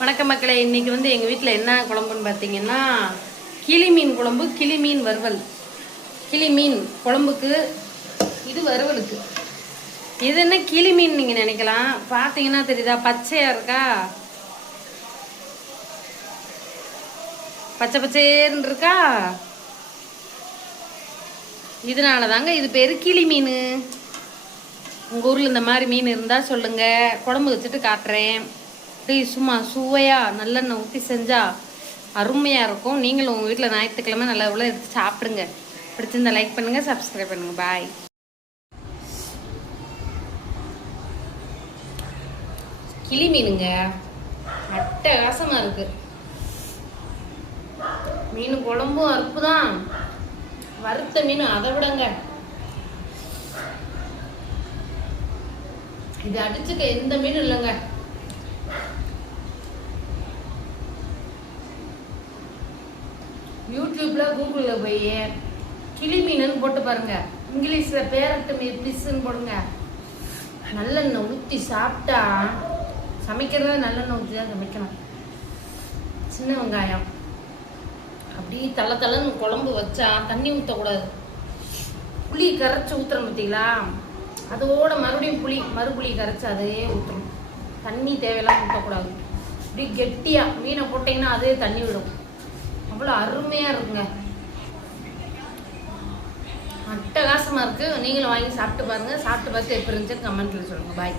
வணக்கம் மக்களே. இன்னைக்கு எங்கள் வீட்டில் என்ன குழம்புன்னு பார்த்தீங்கன்னா கிளி மீன் குழம்பு, கிளி மீன் வறுவல். கிளி மீன் குழம்புக்கு இது வறுவலுக்கு. இது என்ன கிளி மீன் நீங்கள் நினைக்கலாம். பார்த்தீங்கன்னா தெரியுதா, பச்சையாக இருக்கா, பச்சை பச்சைன்னு இருக்கா. இதனால தாங்க இது பேர் கிளி மீன். உங்கள் ஊரில் இந்த மாதிரி மீன் இருந்தால் சொல்லுங்கள், குழம்பு வச்சுட்டு காட்டுறேன். சும்மா சுவையாக நல்லெண்ணெய் ஊற்றி செஞ்சால் அருமையாக இருக்கும். நீங்களும் உங்கள் வீட்டில் ஞாயிற்றுக்கிழமை நல்லா எவ்வளோ எடுத்து சாப்பிடுங்க. பிடிச்சிருந்தா லைக் பண்ணுங்கள், சப்ஸ்கிரைப் பண்ணுங்கள். பாய். கிளி மீனுங்க அட்டகாசமாக இருக்கு. மீன் குழம்பும் அறுப்பு தான், வறுத்த மீன் அதை விடங்க. இது அடிச்சுக்க எந்த மீனும் இல்லைங்க. யூடியூப்ல கூகுள்ல போய் கிளி மீனுன்னு போட்டு பாருங்க. இங்கிலீஷ்ல பேரட் ஃபிஷ்ன்னு போடுங்க. நல்லெண்ணெய் ஊற்றி சாப்பிட்டா, சமைக்கிறத நல்லெண்ணெய் ஊற்றி தான் சமைக்கணும். சின்ன வெங்காயம் அப்படி தள்ள தள்ளன்னு குழம்பு வச்சா தண்ணி ஊற்றக்கூடாது. புளி கரைச்சி ஊற்றுறோம் பார்த்தீங்களா, அதோட மறுபடியும் மறுபுளி கரைச்சி அதையே ஊற்றணும். தண்ணி தேவையெல்லாம் ஊற்றக்கூடாது. இப்படி கெட்டியாக மீனை போட்டிங்கன்னா அதே தண்ணி விடும். அவ்வளோ அருமையாக இருக்குங்க, அட்டகாசமாக இருக்குது. நீங்களும் வாங்கி சாப்பிட்டு பாருங்கள். சாப்பிட்டு பார்த்து எப்படி இருந்துச்சுன்னு கமெண்ட்டில் சொல்லுங்கள். பாய்.